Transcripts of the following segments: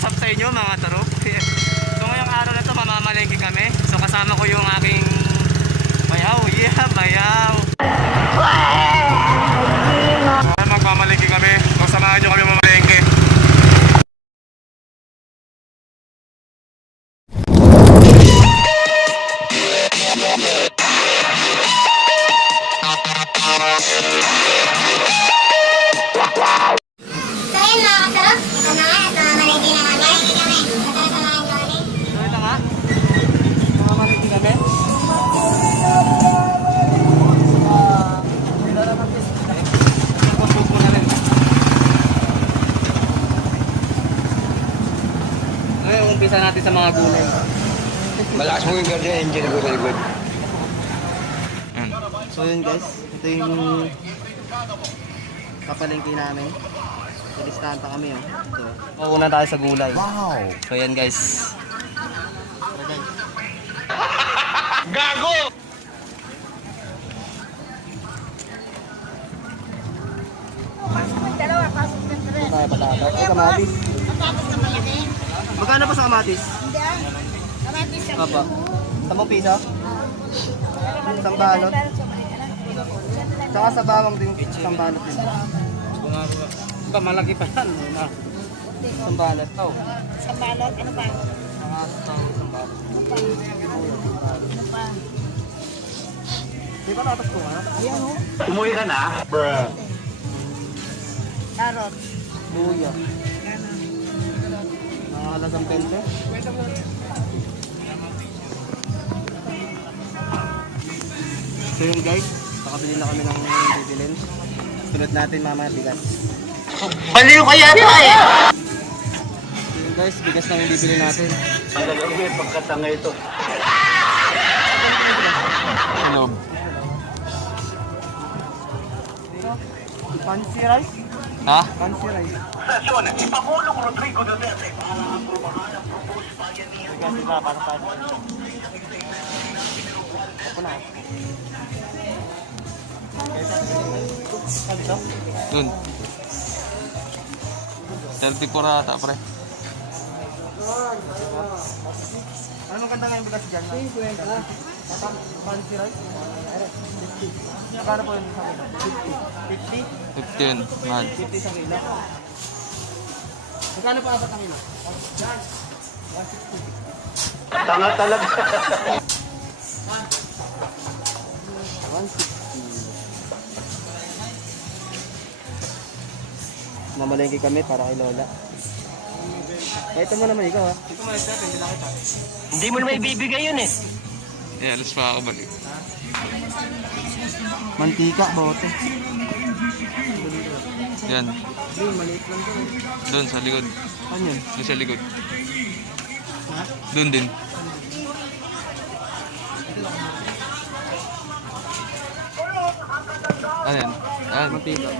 what's up sa inyo mga tarok. So ngayong araw na to mamamalengke kami. So kasama ko yung aking bayaw. Yeah, bayaw. Magmamalengke kami. So samahan nyo kami mamalengke. Umpisa natin sa mga gulay. Malakas mo yung guardian angel ko sa likod. So yun guys, ito yung kapalengke namin. So listahan pa kami oh. So, mauna tayo sa gulay. Wow! So yan guys. Tara guys. Gago! Dalawa, pasok ng tren. Tayo patatas. Ay kamatis. Patatas na malaki. Magkano pa sa kamatis? Hindi ah. Kamatis siya. Papa. 10 piso? Isang balot. Tsaka sa bawang din, isang balot din. Malaki pa yan. Isang balot. Oh. Sa balot, ano pa? Isang balot. Ano pa? Di ba tatas ko nga? Ayan o. Umuwi ka na? Bruh. Carrot. Luya. Ganon. Nakakalagang pente. So yun guys, nakabili na kami ng bibilin. Sunod natin mamaya bigas. Baliw kaya rin eh! So yun guys, bigas na yung bibili natin. Ang gagawin yung pagkatanga ito. Inog. Fancy rice? Ha? Fancy rice. Sasyon, ipamulong Rodrigo Duterte. Bigas ito, para tayo. Ako na. Dun. 34 ata pre. Anong ganda nga yung bigas dyan? 50. Fancy rice? Magkano po yun sa kilo? 50? 15. Mahal. 50 sa kilo. Magkano pa apat ang kilo? Tanga talaga. 160. Mamalengke kami para kay Lola. Ito mo naman ikaw ha. Ito mo ito, hindi lang kita. Hindi mo naman ibibigay yun eh. Eh, alas pa ako balik. Mantika, bote. Yan. Maliit lang to. Doon sa likod. Ano yun? Doon sa likod. Doon din. Ano yan? Ah, Mantika.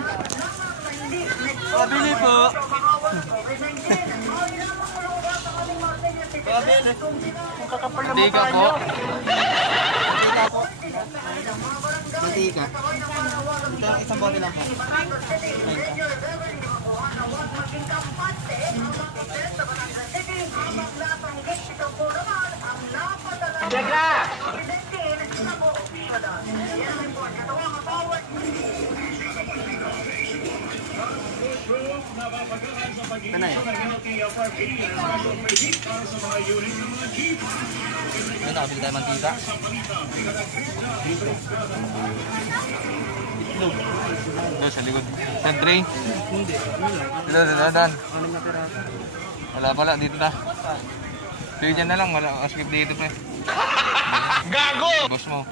Pabili po. Pabili. Kung kakapal na Mantika mukha po. nyo. Mantika po. Mantika. Ito, isang bote lang po. Teka! Ano yun? Ano, nakabili tayo mantika? Doon sa likod. Sa Dre. Hindi. Dan. Anim na piraso. Wala pala, dito na. Sige dyan na lang, wala skip dito pre. Gago! Boss mo.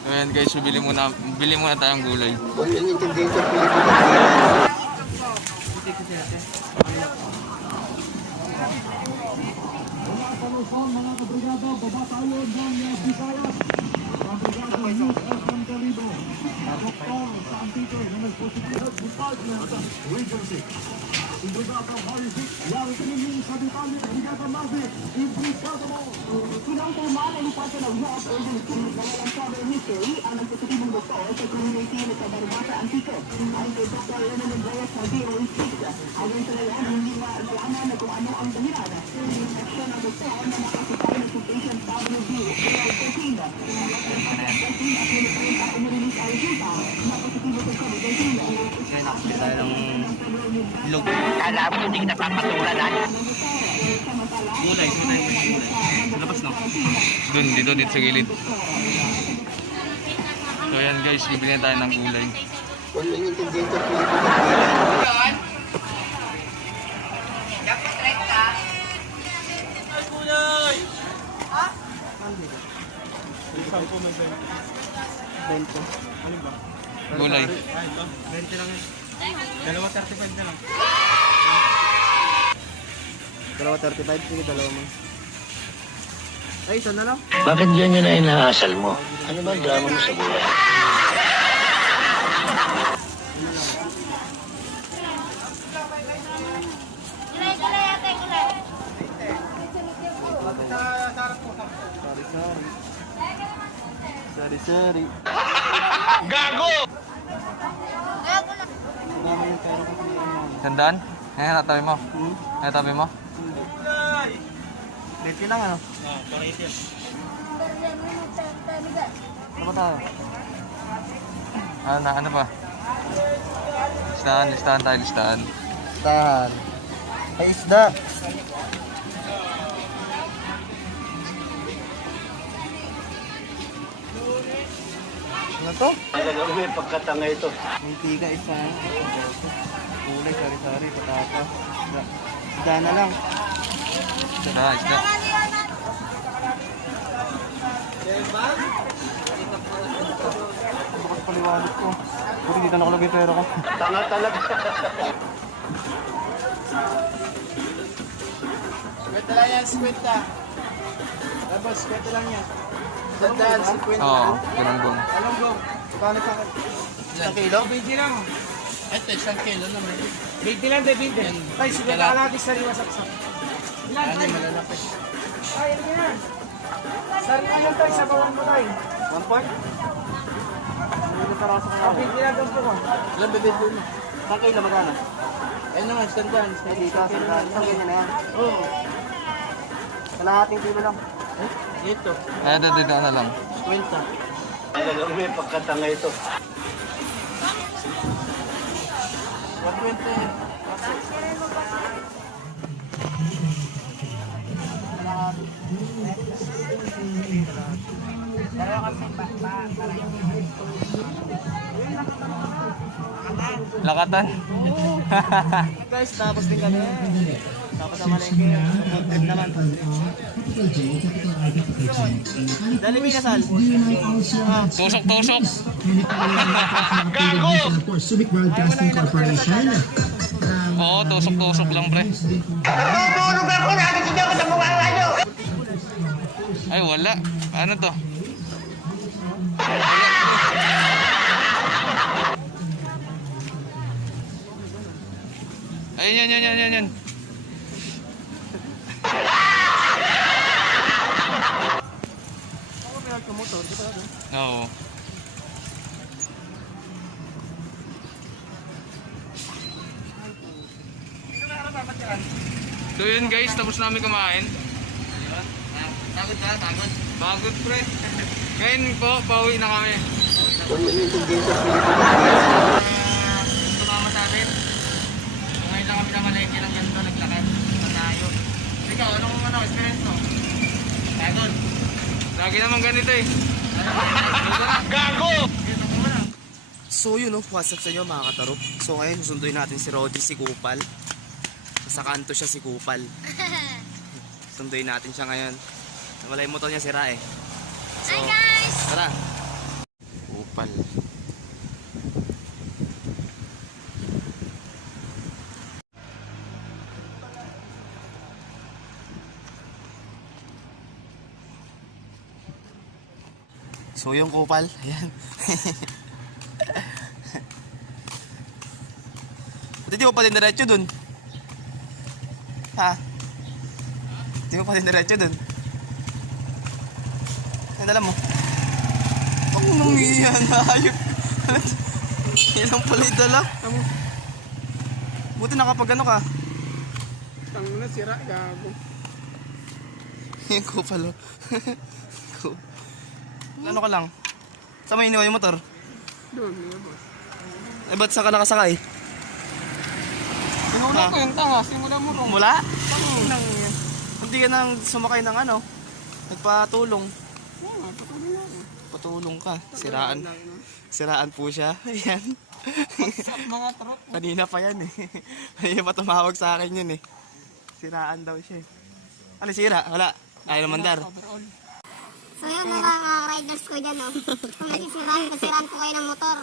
So yan guys, so bili muna tayong gulay. Huwag yung intindihin sa Pilipinas. Hindi ko siya. mga kabrigada, babatalyon ng Visayas. Kabrigada News FM Calibo. Dr. San Peter na nagposibilidad ng partner Region 6. Brigada Marvic, yang tingin sa detalye, Brigada Marvic, Brigada mo. Silang formal ang ipasa ng Rock Agency na walang cover history ang nagtutulong doktor sa community ng Cabarmata Antico. Ayon kay Dr. Leonel Reyes Caldero Institute, ayon sa layan, hindi na alaman na kung ano ang dahilan. Infection ng doktor na nakasipay na si patient WB, COVID-19. At umirilis ang resulta na positibo sa COVID-19. Kaya nakapit tayo ng ilog. Kala mo hindi kita papatulan ha? Gulay, labas no? Dun, dito sa gilid. So ayan guys, bibili na tayo ng gulay. Kung yung intindihin sa Pilipinas. Gulay. Dalawa 35 na lang. Dalawa 35, sige dalawa mo. Ay, isa na lang. Bakit ganyan na inaasal mo? Ano ba ang drama mo sa buhay? Gulay ate, gulay. Sari-sari. Sandaan? Ngayon natabi mo? Natabi mo? 20 lang ano? Ano ba tayo? Ano ba? Listahan tayo, listahan. Tahan. Ay, isda. Ano to? Talagang may pagkatanga ito. May tiga isa. Kulay, sari-sari, patatas. Isda. Isda na lang. Isda. Bukas paliwanag ko. Buti dito nakalagay yung pera ko. Tanga talaga. Kwenta lang yan, kwenta. Tapos, kwenta lang yan. Sandaan, 50. Oo, ginanggong. Anong gong? Paano sa akin? Isang kilo? 20 lang. Ito, isang kilo naman. 20 lang, 20. Tay, sige ka natin sa riwa saksak. Ilan, tay? Malalaki. Tay, ano yan? Sarili lang tayo, sabawan mo tayo. 1 point? Hindi na sa kanya. 20 lang doon po ko. Ilan bibili mo? Isang kilo, magana? Ayun naman, sandaan. Isang kilo na yan. Oo. Kalahating kilo lang. Dito. Dito na lang. Kwenta. Talagang may pagkatanga ito. 120. Lakatan. Guys, tapos din kami. Tapos sa malengke. Food trip naman. Dali minasal. Tusok-tusok. Of course, Subic Broadcasting Corporation. Oo, tusok-tusok lang pre. Ay, wala. Ano to? Ayun, yan. Ako pinagkamotor, di ba? Oo. So yun guys, tapos namin kumain. Takot ba? Takot? Bagot pre. Ngayon po, pauwi na kami. Kung yung intindihin sa Pilipinas. Sumama sa atin. Ngayon lang kami namalengke ng ganito, naglakad. Manayo. Ikaw, anong experience mo? Takot. Lagi naman ganito eh. So yun what's up sa inyo mga katarok. So ngayon susunduin natin si Roddy, si Kupal. Sa kanto siya si Kupal. Sunduin natin siya ngayon. Wala yung motor niya sira eh. So, hi guys! Tara! Kupal. So yung Kupal, ayan. Ba't di mo pa din diretso dun? Ha? Di mo pa din diretso dun? Ang dala mo? Ako nang iyan, ayop. Ilang pala yung dala? Buti nakapag ano ka? Tangin na, sira, gago. Yung kupalo. Ano ka lang? Saan mo iniwan yung motor? Doon, boss. Eh, ba't saan ka nakasakay? Sinula ko yung tanga, simula mo rin. Mula? Hindi ka nang sumakay ng ano? Nagpatulong. Patulong ka. Siraan. Siraan po siya. Ayan. Mga trot. Kanina pa yan eh. Ayun pa tumawag sa akin yun eh. Siraan daw siya eh. Ano sira? Wala. Ayaw naman dar. Overall. So yun mga riders ko dyan, oh. Kung nasisiraan ko kayo ng motor.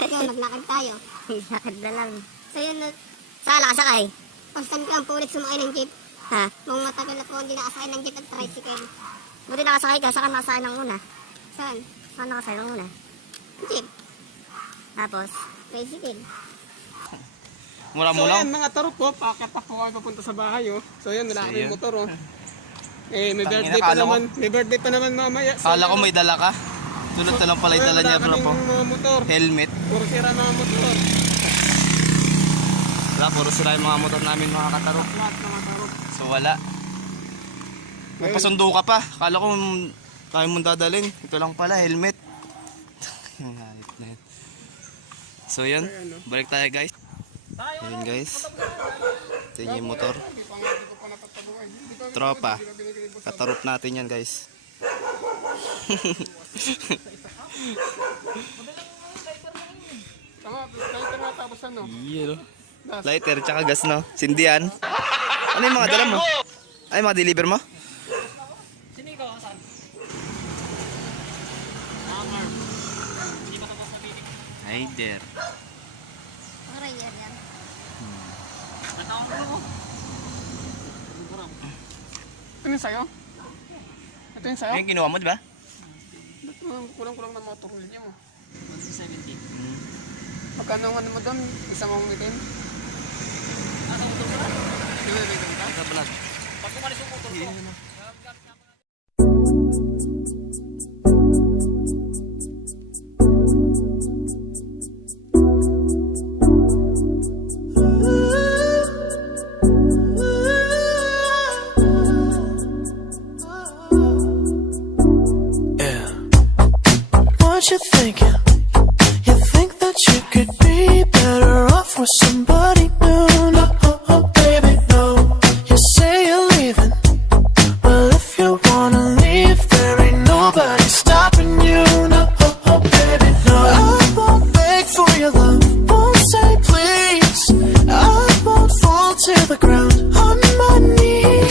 Yun, naglakad tayo. Lakad na lang. So yun, Saan nakasakay? constant ko ang pulit sumakay ng jeep. Ha? Nung matagal na po hindi nakasakay ng jeep at tricycle. Buti nakasakay ka. Saan ka nakasakay ng una? Saan? Saan nakasakay ng una? Jeep. Tapos? Tricycle. So Mula-mula. yan mga tarot ko, packet ako kayo papunta sa bahay, oh. So yun, wala So, kami yun. motor, oh. Eh, may Tangina, birthday pa kala ko- naman. May birthday pa naman mamaya. So, Kala ko may dala ka. Tulad na lang pala yung dala niya bro po. Mga motor. Helmet. Puro sira mga motor. Wala, puro sira yung mga motor namin mga katarok. Lahat mga tarot. So wala. Nagpasundo ka pa. Kala ko kaya mong dadalhin. Ito lang pala, helmet. Yung hayop na yun. So yun, balik tayo guys. Ayun guys. Ito yung motor. Tropa. Katarop natin yan guys. Tama, lighter nga tapos ano. Yun. Lighter tsaka gas no. Sindihan. Ano yung mga dala mo? Ay, mga deliver mo? Hi there. Ang rider yan. Ito yung sayo? Ito yung sayo? Ayun, kinuha mo diba? Kulang-kulang na motor niya mo. 170. Magkano ang ano mo doon? Isa mong itin? Sa motor ka? Sa vlog. Pag kumalis yung motor ko. What you thinking? You think that you could be better off with somebody new? No, baby, no. You say you're leaving. Well, if you wanna leave, there ain't nobody stopping you. No, baby, no. I won't beg for your love, won't say please. I won't fall to the ground on my knees.